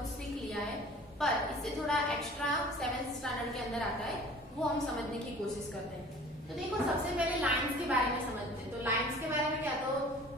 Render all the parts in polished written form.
कुछ सीख लिया है, पर इससे थोड़ा एक्स्ट्रा 7th स्टैंडर्ड के अंदर आता है, वो हम समझने की कोशिश करते हैं। तो देखो सबसे पहले लाइंस के बारे में समझते हैं। तो लाइंस के बारे में क्या, तो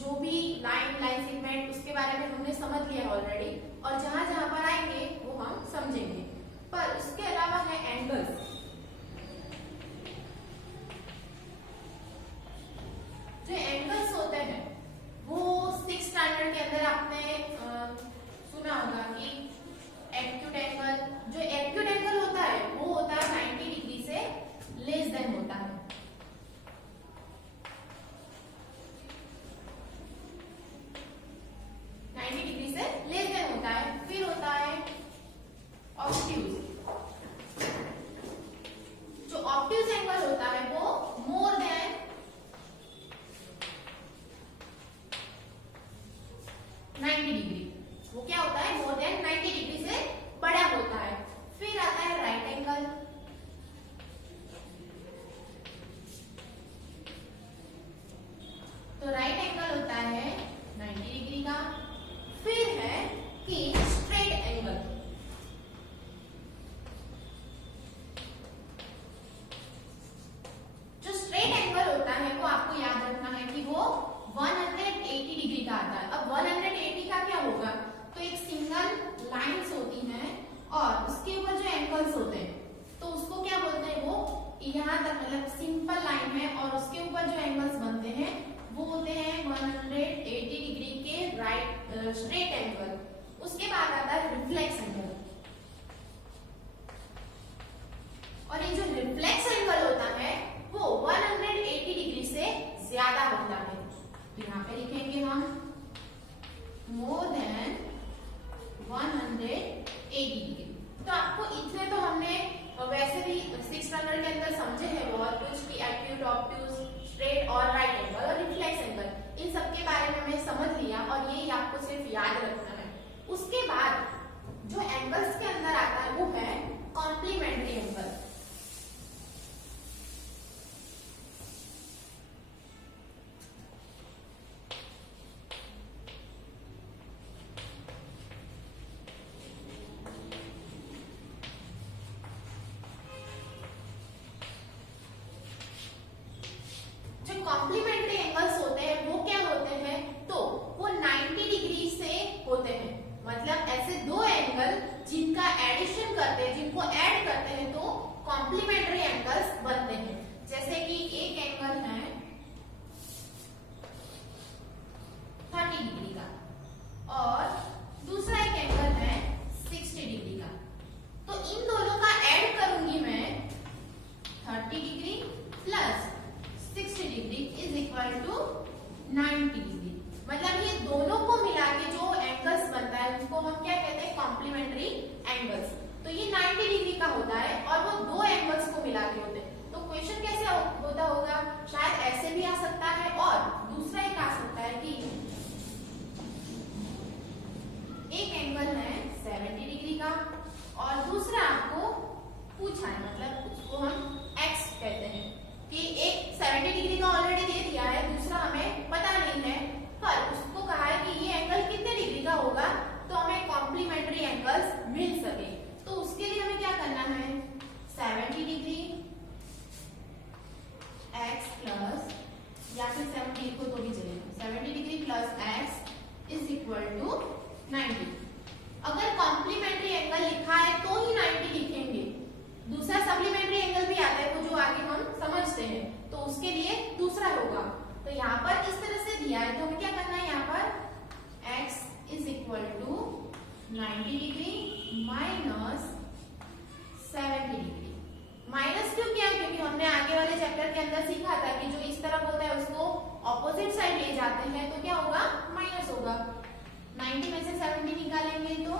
जो भी लाइन सेगमेंट उसके बारे में हमने समझ लिया ऑलरेडी, और जहां जहां पर आएंगे वो हम समझेंगे। पर उसके अलावा है एंगल्स। जो एंगल्स होते हैं वो 6th स्टैंडर्ड के अंदर आपने सुना होगा कि एक्यूट एंगल, जो एक्यूट एंगल होता है वो होता है 90 डिग्री से लेस देन होता है। फिर होता है ऑब्ट्यूज। जो ऑब्ट्यूज एंगल होता है वो मोर देन 90 डिग्री, वो क्या होता है, मोर देन 90 डिग्री से बड़ा होता है। फिर आता है राइट एंगल। तो राइट एंगल होता है 90 डिग्री का। फिर है कि स्ट्रेट एंगल। जो स्ट्रेट एंगल होता है वो आपको याद रखना है कि वो 180 डिग्री का आता है। अब 180 का क्या होगा, तो एक सिंगल लाइंस होती हैं और उसके ऊपर जो एंगल्स होते हैं तो उसको क्या बोलते हैं, वो यहाँ तक मतलब सिंपल लाइन है और उसके ऊपर जो एंगल्स बनते हैं वो होते हैं 180 डिग्री के राइट स्ट्रेट एंगल। उसके बाद आता है रिफ्लेक्स एंगल। और ये जो रिफ्लेक्स एंगल होता है वो 180 डिग्री से ज्यादा होता है। तो यहाँ पे लिखेंगे हम मोर देन 180 डिग्री। तो आपको इतने तो हमने वैसे भी 6th स्टैंडर्ड के अंदर समझे हैं बहुत कुछ कि एक्यूट, ऑब्ट्यूज, स्ट्रेट और राइट एंगल और रिफ्लेक्स एंगल, इन सब के बारे में हमने समझ लिया और ये आपको सिर्फ याद रखना है। उसके बाद जो एंगल्स के अंदर आता है वो है कॉम्प्लीमेंट्री एंगल। जो कॉम्प्लीमेंट्री एंगल्स होते हैं वो क्या होते हैं, तो वो 90 डिग्री से होते हैं। मतलब ऐसे दो एंगल जिनका एडिशन करते हैं, जिनको ऐड करते हैं तो कॉम्प्लीमेंट्री एंगल्स बनते हैं। जैसे कि एक एंगल है 30 डिग्री का और दूसरा एक एंगल है 60 डिग्री का। तो इन दोनों का ऐड करूंगी मैं 30 degree plus 60 degree is equal to 90 degree. मतलब ये दोनों को मिला के जो एंगल्स बनता है उसको हम क्या कहते हैं, कॉम्प्लीमेंट्री एंगल्स। तो ये 90 डिग्री का होता है और वो दो एंगल्स को मिला के होते हैं। तो क्वेश्चन कैसे होता होगा, शायद ऐसे भी आ सकता है और दूसरा एक आ सकता है कि एक एंगल है 70 डिग्री का और दूसरा आपको पूछा है, मतलब उसको हम एक्स कहते हैं कि एक 70 डिग्री का ऑलरेडी दे दिया है, दूसरा हमें पता नहीं है, पर उसको कहा है कि ये एंगल कितने डिग्री का होगा तो हमें कॉम्प्लीमेंट्री एंगल्स मिल सके। तो उसके लिए हमें क्या करना है, 70 डिग्री x प्लस, या फिर 70 लिखो तो भी चलेगा, 70 degree plus x is equal to 90। अगर कॉम्प्लीमेंट्री एंगल लिखा है तो ही 90 लिखेंगे। दूसरा सप्लीमेंट्री एंगल भी आता है वो जो आगे हम समझते हैं, तो उसके लिए दूसरा होगा। तो यहाँ पर इस तरह से दिया है तो हमें क्या करना है, यहाँ पर x is equal to 90 degree minus 70 degree. Minus क्यों किया, क्योंकि हमने आगे वाले चैप्टर के अंदर सीखा था कि जो इस तरफ होता है उसको ऑपोजिट साइड ले जाते हैं तो क्या होगा, माइनस होगा। 90 में से 70 निकालेंगे तो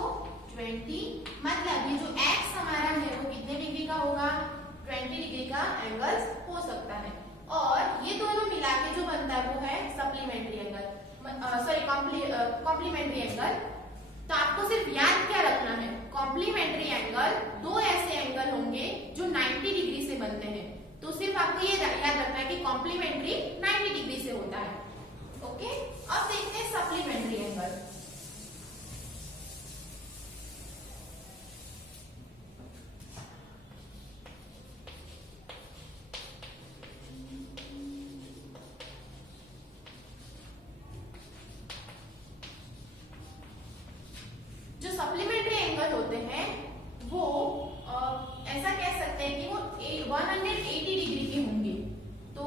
20, मतलब ये जो x हमारा है वो कितने डिग्री का होगा, 20 डिग्री का एंगल्स हो सकता है। और ये दोनों मिला के जो बनता है वो है supplementary angle, sorry complementary angle. तो आपको सिर्फ याद क्या रखना है, कॉम्प्लीमेंट्री एंगल दो ऐसे एंगल होंगे जो 90 डिग्री से बनते हैं। तो सिर्फ आपको ये याद रखना है कि कॉम्प्लीमेंट्री 90 डिग्री से होता है। ओके, अब देखते हैं सप्लीमेंट्री एंगल। सप्लीमेंट्री एंगल होते हैं वो ऐसा कह सकते हैं कि वो 180 डिग्री के होंगे। तो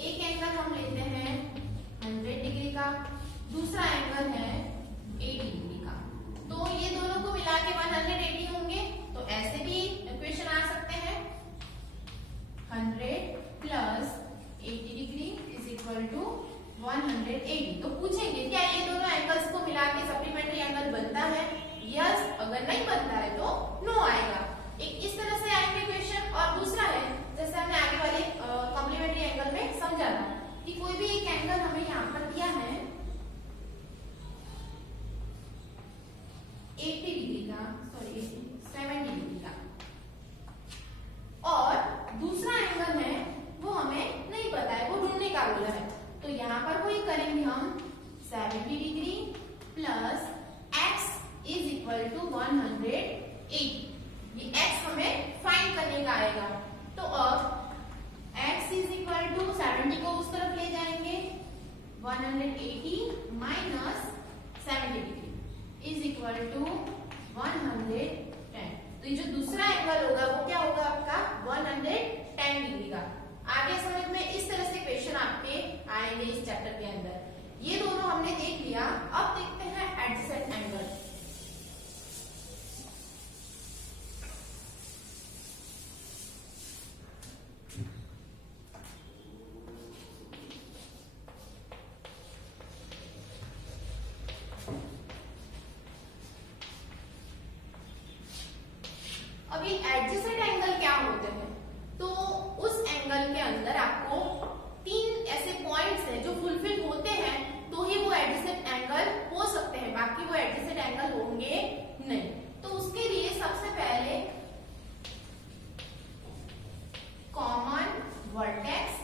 एक एंगल हम लेते हैं 100 डिग्री का, दूसरा एंगल है 80 डिग्री का। तो ये दोनों को मिला के 180 होंगे। तो ऐसे भी इक्वेशन आ सकते हैं 100 plus 80 degree is equal to 180। तो पूछेंगे क्या ये दोनों एंगल्स को मिला के सप्लीमेंट्री एंगल बनता है? यस। अगर नहीं बनता है तो नो आएगा। एक इस तरह से आएंगे क्वेश्चन। और दूसरा है जैसे हमने आगे वाले कॉम्प्लीमेंट्री एंगल में समझा था कि कोई भी एक एंगल हमें यहाँ पर दिया है 80 डिग्री का, सॉरी 70 डिग्री का, और दूसरा एंगल है वो हमें नहीं पता है, वो ढूंढने का बोला है। तो यहाँ पर वही करेंगे हम 70 degree plus x is equal to 180। ये x हमें फाइंड करने का आएगा। तो अब x इज इक्वल टू 70 को उस तरफ ले जाएंगे, 180 minus 70 degree is equal to 110। तो ये जो दूसरा एंगल होगा वो क्या होगा आपका 110 डिग्री का। आगे समझ में इस तरह से क्वेश्चन आपके आएंगे इस चैप्टर के अंदर। ये दोनों हमने देख लिया। अब देखते हैं एडजेसेंट एंगल। अभी एडजेसेंट एंगल क्या होते हैं? तो उस एंगल के अंदर आपको तीन ऐसे पॉइंट्स हैं जो फुलफिल होते हैं तो ही वो एडजेसेंट एंगल हो सकते हैं, बाकी वो एडजेसेंट एंगल होंगे नहीं। तो उसके लिए सबसे पहले कॉमन वर्टेक्स,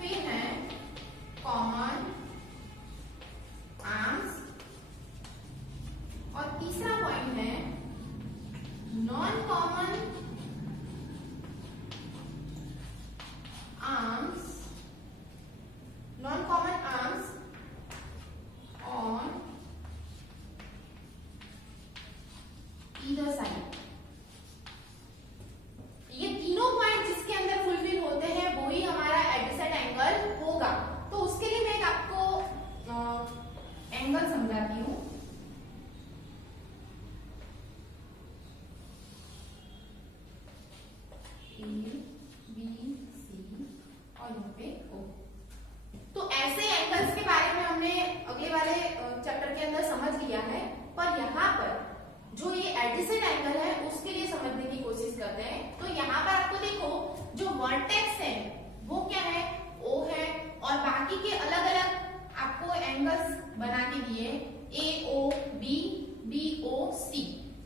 फिर है कॉमन आर्म्स, और तीसरा पॉइंट है non common arms, non common arms on either side. ये तीनों पॉइंट जिसके अंदर फुलफिल होते हैं वो ही हमारा एडजेसेंट एंगल होगा। तो उसके लिए मैं एक आपको एंगल समझाती हूँ। ए बी सी और यहाँ पे O। तो ऐसे एंगल्स के बारे में हमने अगले वाले चैप्टर के अंदर समझ लिया है, पर यहाँ पर जो ये एडजेसेंट एंगल है उसके लिए समझने की कोशिश करते हैं। तो यहाँ पर आपको देखो जो वर्टेक्स है वो क्या है, O है, और बाकी के अलग अलग आपको एंगल्स बना के दिए AO B BO C।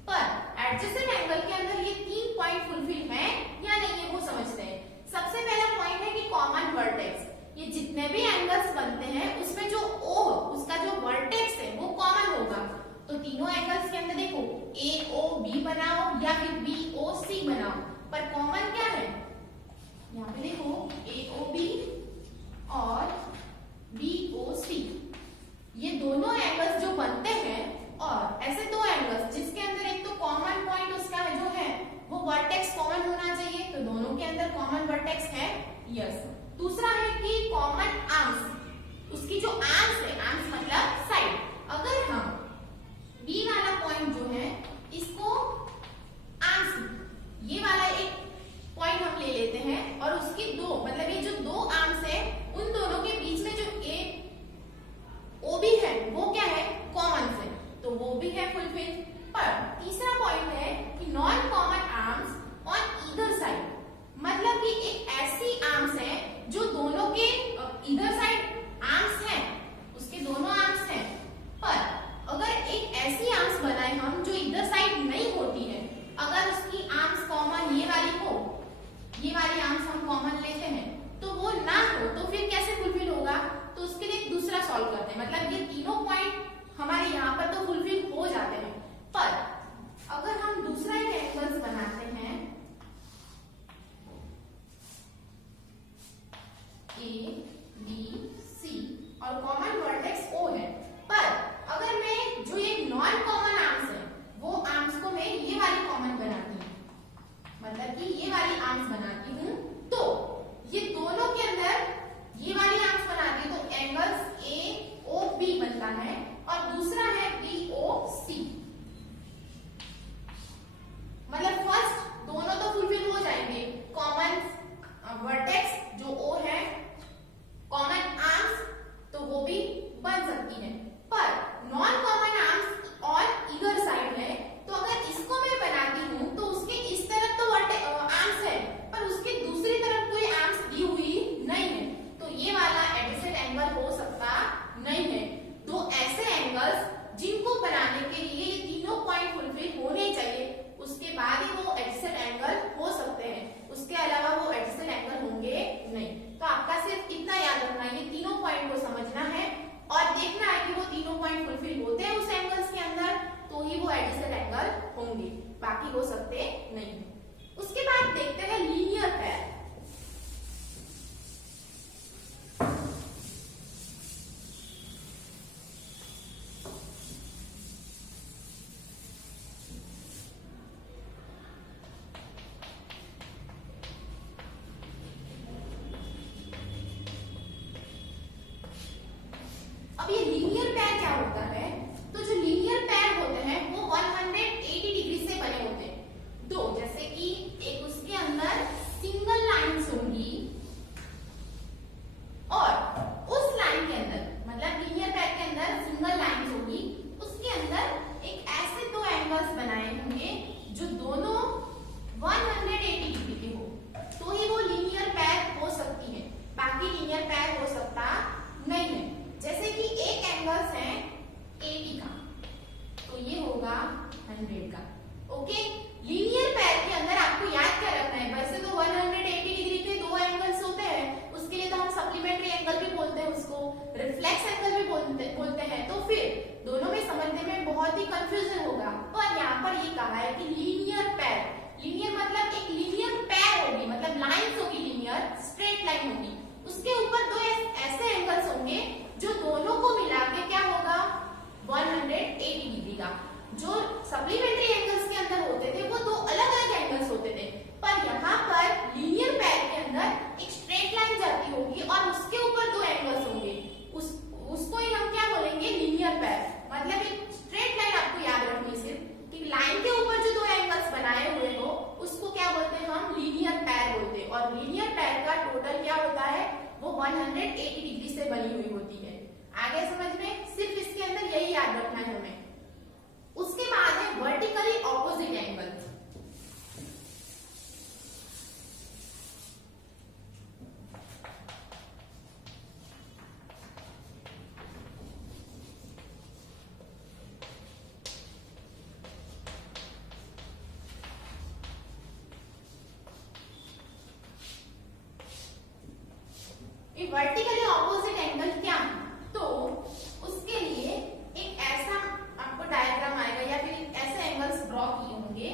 पर एडजेसेंट एंगल के अंदर ये तीन पॉइंट फुलफिल है या नहीं है वो समझते हैं। सबसे पहला पॉइंट है कि कॉमन वर्टेक्स। ये जितने भी एंगल्स बनते हैं उसमें जो O उसका जो वर्टेक्स है वो कॉमन होगा। तो तीनों एंगल्स के अंदर देखो AOB बनाओ या फिर BOC बनाओ, पर कॉमन क्या है? यहाँ पे देखो AOB और BOC, ये दोनों एंगल्स जो बनते हैं, और ऐसे दो एंगल्स जिसके अंदर एक तो कॉमन पॉइंट उसका जो है वो वर्टेक्स कॉमन होना चाहिए, तो दोनों के अंदर कॉमन वर्टेक्स है। यस। दूसरा है कि एंगल हो सकता नहीं है। दो ऐसे एंगल्स जिनको बनाने के लिए ये तीनों पॉइंट फुलफिल होने चाहिए, उसके बाद ही वो एडजेसेंट एंगल हो सकते हैं, उसके अलावा वो एडजेसेंट एंगल होंगे नहीं। तो आपका सिर्फ इतना याद रखना है, ये तीनों पॉइंट को समझना है और देखना है कि वो तीनों पॉइंट फुलफिल होते हैं उस एंगल्स के अंदर, तो ही वो एडजेसेंट एंगल होंगे, बाकी हो सकते नहीं। उसके बाद देखते हैं लीनियर पेयर। अब ये लीनियर पेयर क्या होता है? तो जो लीनियर पेयर होते हैं वो 180 डिग्री से बने होते हैं। दो, जैसे कि एक उसके अंदर सिंगल लाइंस होंगी और उस लाइन के अंदर, मतलब लीनियर पेयर के अंदर सिंगल लाइंस होगी, उसके अंदर एक ऐसे दो एंगल्स बनाए होंगे जो दोनों 180 डिग्री के हो, तो ही वो लीनियर पेयर हो सकती है, बाकी लीनियर पेयर हो सकता नहीं है। जैसे कि एक एंगल्स है 80 का, तो ये होगा 100 का। ओके, लीनियर पेयर के अंदर आपको याद क्या रखना है? वैसे तो 180 डिग्री के दो एंगल्स होते हैं, उसके लिए तो हम सप्लीमेंट्री एंगल भी बोलते हैं, उसको रिफ्लेक्स एंगल भी बोलते हैं, तो फिर दोनों में समझने में बहुत ही कंफ्यूजन होगा। पर यहाँ पर ये कहा है कि लीनियर पेयर, लीनियर मतलब एक लीनियर पेयर होगी, मतलब लाइंस होगी, लीनियर स्ट्रेट लाइन होगी, उसके ऊपर दो ऐसे एंगल्स होंगे जो दोनों को मिला के क्या होगा 180 डिग्री का। जो सप्लीमेंट्री एंगल्स के अंदर होते थे वो दो अलग अलग एंगल्स होते थे, पर यहाँ पर लीनियर पेयर के अंदर एक स्ट्रेट लाइन जाती होगी और उसके ऊपर दो एंगल्स होंगे, उसको ही हम क्या बोलेंगे लीनियर पेयर। मतलब एक स्ट्रेट लाइन आपको याद रखनी सिर्फ कि लाइन के ऊपर जो दो एंगल्स बनाए हुए हो उसको क्या बोलते हैं हम लीनियर पेयर बोलते हैं, और लीनियर पेयर का टोटल क्या होता है वो 180 डिग्री से बनी हुई होती है। आगे समझ में, सिर्फ इसके अंदर यही याद रखना है हमें। उसके बाद है vertically opposite angle. Vertically opposite angle क्या है? तो उसके लिए एक ऐसा आपको डायग्राम आएगा या फिर एक ऐसे एंगल्स ड्रॉ किए होंगे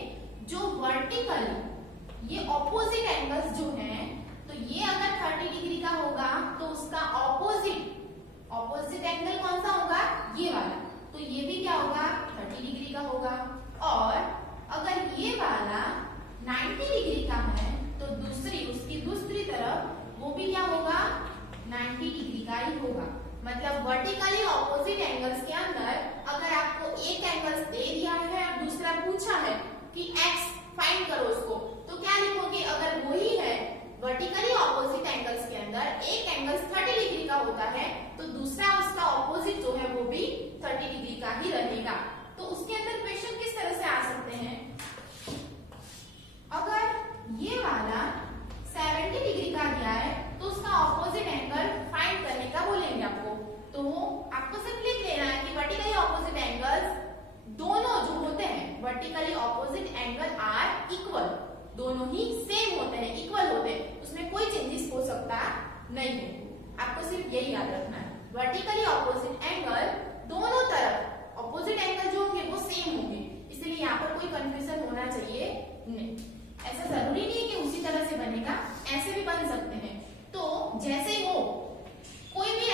जो वर्टिकली, ये ऑपोजिट एंगल्स जो हैं, तो ये अगर 30 डिग्री का होगा तो उसका ऑपोजिट एंगल कौन सा होगा? ये वाला, तो ये भी क्या होगा 30 डिग्री का होगा। और अगर ये वाला 90 डिग्री का है तो उसकी दूसरी तरफ वो भी क्या होगा 90 डिग्री का ही होगा। मतलब वर्टिकली ऑपोजिट एंगल्स के अंदर अगर आपको एक एंगल्स दे दिया है और दूसरा पूछा है कि x फाइंड करो उसको, तो क्या लिखोगे? अगर वही है वर्टिकली ऑपोजिट एंगल्स के अंदर एक एंगल 30 डिग्री का होता है तो दूसरा उसका ऑपोजिट जो है वो भी 30 डिग्री का ही रहेगा। तो उसके अंदर क्वेश्चन किस तरह से आ सकते हैं? अगर ये वाला 70 डिग्री का दिया है तो उसका ऑपोजिट एंगल फाइंड करने का बोलेंगे आपको, तो आपको सिर्फ लिख लेना है कि वर्टिकली ऑपोजिट एंगल्स दोनों जो होते हैं vertically opposite angle are equal, दोनों ही सेम होते हैं, इक्वल होते हैं, उसमें कोई चेंजेस हो सकता नहीं है। आपको सिर्फ यही याद रखना है, वर्टिकली ऑपोजिट एंगल दोनों तरफ ऑपोजिट एंगल जो होंगे वो सेम होंगे, इसलिए यहाँ पर कोई कंफ्यूजन होना चाहिए नहीं। ऐसा जरूरी नहीं है कि उसी तरह से बनेगा, ऐसे भी बन सकते हैं। तो जैसे हो कोई भी